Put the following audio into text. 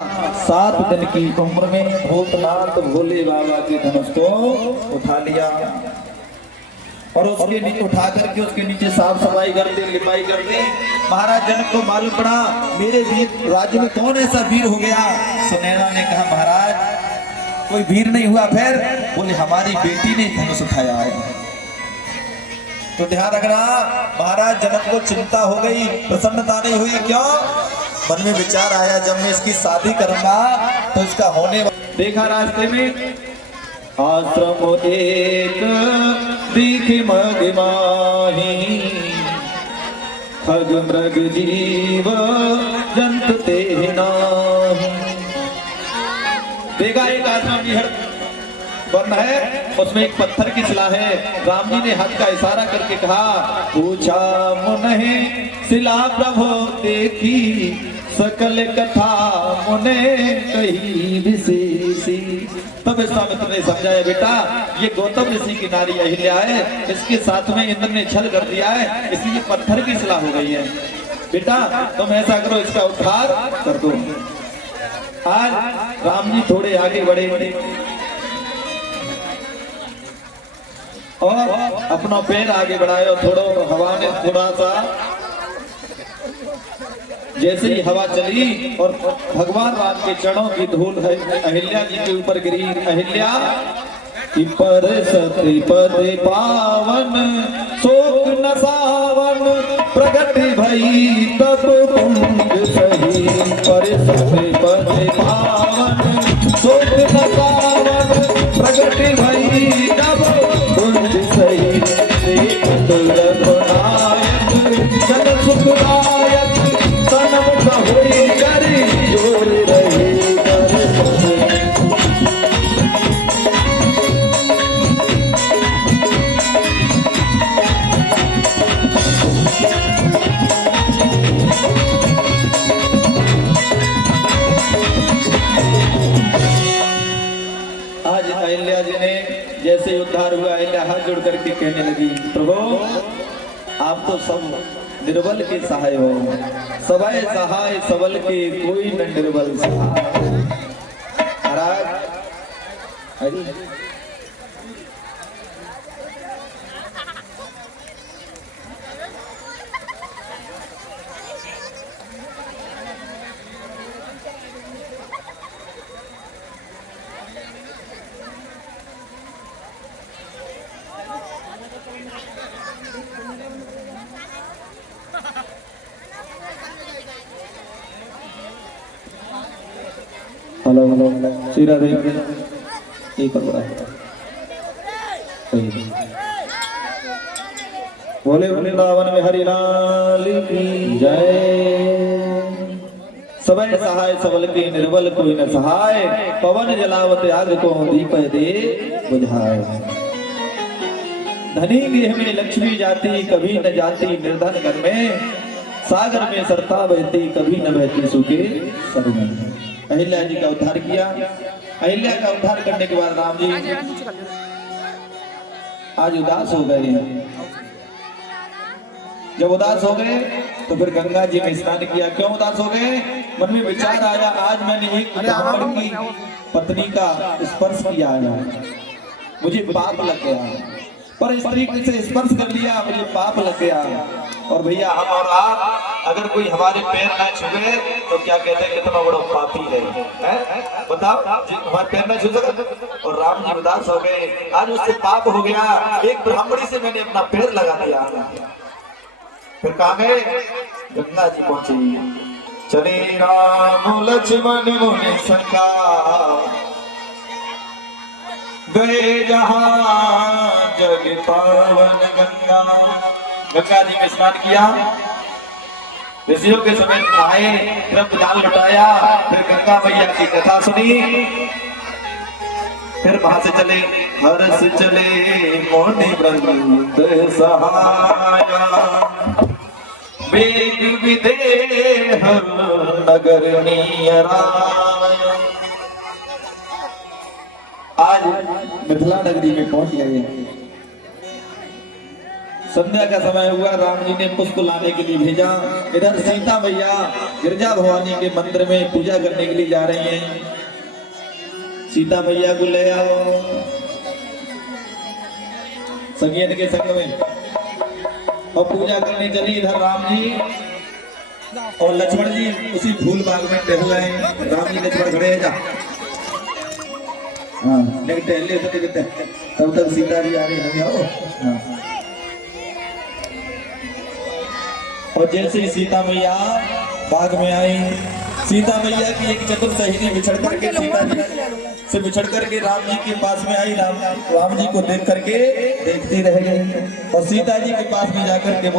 7 दिन की उम्र में भूतनाथ भोले बाबा के धनुष को उठा लिया और उसके नीचे उठा करके उसके नीचे साफ सफाई कर दी, लिपाई कर दी। महाराज जनक को मालूम पड़ा मेरे वीर राज्य में कौन ऐसा वीर हो गया। सुनैना ने कहा महाराज कोई वीर नहीं हुआ। फिर बोले हमारी बेटी ने धनुष उठाया है। तो ध्यान रखना महाराज जनक को चिंता हो गई, प्रसन्नता नहीं हुई। क्यों? मन में विचार आया जब मैं इसकी शादी करूंगा तो इसका होने देखा रास्ते में आश्रम एक दिखि मगमाही खग मृग जीव जंत ते नाही। देखा एक आश्रम की वर्ण है, उसमें एक पत्थर की शिला है। राम जी ने हाथ का इशारा करके कहा पूछा मुने शिला प्रभु देखी सकल कथा मुने कही विशेषी। तब विश्वामित्र ने समझाया बेटा ये गौतम ऋषि की नारी अहिल्या है, इसके साथ में इंद्र ने छल कर दिया है इसलिए पत्थर की शिला हो गई है। बेटा तुम ऐसा करो इसका उद्धार कर दो। आज राम जी थोड़े आगे बढ़े और अपना पैर आगे बढ़ाए और थोड़ा हवा ने थोड़ा सा जैसे ही हवा चली और भगवान राम के चरणों की धूल है अहिल्या जी के ऊपर गिरी। अहिल्या की पर सती पदे पावन शोक न सावन प्रगट भई तब पुंज सही। पर सती पदे पावन शोक न सावन प्रगट भई तब पुंज सही। रघुनायक जन सुखदायक सनम होई करी जोर रही आज अहिल्या जी ने जैसे उद्धार हुआ अहिल्या हाथ जोड़ करके कहने लगी प्रभु आप तो सब निर्बल के सहाय हो, सबाय सहाय सबल के कोई न निर्बल सहाय। महाराज हेलो हेलो श्री राधे एक और बड़ा बोले वृंदावन में हरि लाल की जय। सबय सहाय सबल के निर्बल कोई न सहाय पवन जलावत आग को दीप दे बुझाए। धनी गृह में लक्ष्मी जाती कभी न जाती निर्धन घर में सागर में सरता बहती कभी न बहती सूखे सर में। अहिल्या जी का उद्धार किया। अहिल्या का उद्धार करने के बाद राम जी आज उदास हो गए। जब उदास हो गए तो फिर गंगा जी में स्नान किया। क्यों उदास हो गए? मन में विचार आया आज मैंने एक ब्राह्मण की पत्नी का स्पर्श किया है, मुझे पाप लग गया। पर स्त्री से स्पर्श कर लिया मुझे पाप लग गया। और भैया हम और आप अगर कोई हमारे पैर ना छुए तो क्या कहते हैं कितना बड़ा पापी है, बताओ हमारे पैर ना छू सके। और राम जी उदास हो गए आज उससे पाप हो गया, एक ब्राह्मणी से मैंने अपना पैर लगा दिया। फिर कहा गए गंगा जी पहुंची। चले राम लक्ष्मण मुनि संगा गए जहां जग पावन गंगा। गंगा जी में स्नान किया, ऋषियों के समय नहाए, रक्त दान लुटाया, फिर गंगा मैया की कथा सुनी, फिर वहां से चले हर्ष चले मोहनी व्रत सहाया वेग विदेह नगर नियराया। आज मिथिला नगरी में पहुंच गए। संध्या का समय हुआ, राम जी ने पुष्प लाने के लिए भेजा। इधर सीता मैया गिरजा भवानी के मंदिर में पूजा करने के लिए जा रही हैं। सीता मैया को ले आओ संगीत के संग में और पूजा करने चली। इधर राम जी और लक्ष्मण जी उसी फूल बाग में टहल रहे हैं। राम जी लक्ष्मण खड़े हैं, जा हाँ लेकिन टहले तब तक सीता जी आ रही है। हाँ। और जैसे ही सीता मैया बाग में आई, सीता मैया की एक चतुर सहेली बिछड़ करके सीता जी से बिछड़ करके राम जी के पास में आई। राम जी को देख करके देखती रह गई और सीता जी के पास में जाकर के